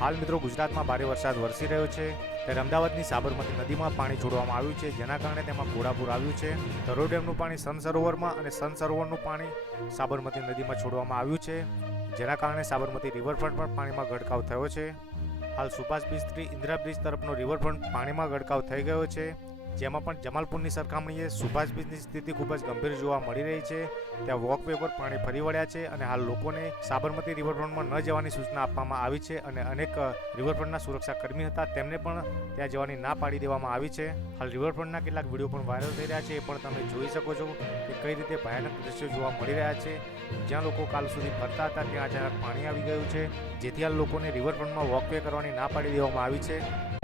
હાલ મિત્રો ગુજરાતમાં ભારે વરસાદ વરસી રહ્યો છે. ત્યારે અમદાવાદની સાબરમતી નદીમાં પાણી છોડવામાં આવ્યું છે. જેના કારણે તેમાં ઘોડાપૂર આવ્યું છે. ધરોઈ ડેમનું પાણી સન સરોવરમાં અને સન સરોવરનું પાણી સાબરમતી નદીમાં છોડવામાં આવ્યું છે. જેના કારણે સાબરમતી રિવરફ્રન્ટ પણ પાણીમાં ગડકાવ થયો છે. હાલ સુભાષ બ્રિજથી ઇન્દિરા બ્રિજ તરફનો રિવરફ્રન્ટ પાણીમાં ગડકાવ થઈ ગયો છે. જેમાં પણ જમાલપુરની સરખામણીએ સુભાષ બીચની સ્થિતિ ખૂબ જ ગંભીર જોવા મળી રહી છે. ત્યાં વોકવે પર પાણી ફરી વળ્યા છે અને હાલ લોકોને સાબરમતી રિવરફ્રન્ટમાં ન જવાની સૂચના આપવામાં આવી છે અને અનેક રિવરફ્રન્ટના સુરક્ષાકર્મી હતા. તેમને પણ ત્યાં જવાની ના પાડી દેવામાં આવી છે. હાલ રિવરફ્રન્ટના કેટલાક વીડિયો પણ વાયરલ થઈ રહ્યા છે. એ પણ તમે જોઈ શકો છો કે કઈ રીતે ભયાનક દ્રશ્યો જોવા મળી રહ્યા છે. જ્યાં લોકો કાલ સુધી ફરતા હતા, ત્યાં અચાનક પાણી આવી ગયું છે. જેથી હાલ લોકોને રિવરફ્રન્ટમાં વોકવે કરવાની ના પાડી દેવામાં આવી છે.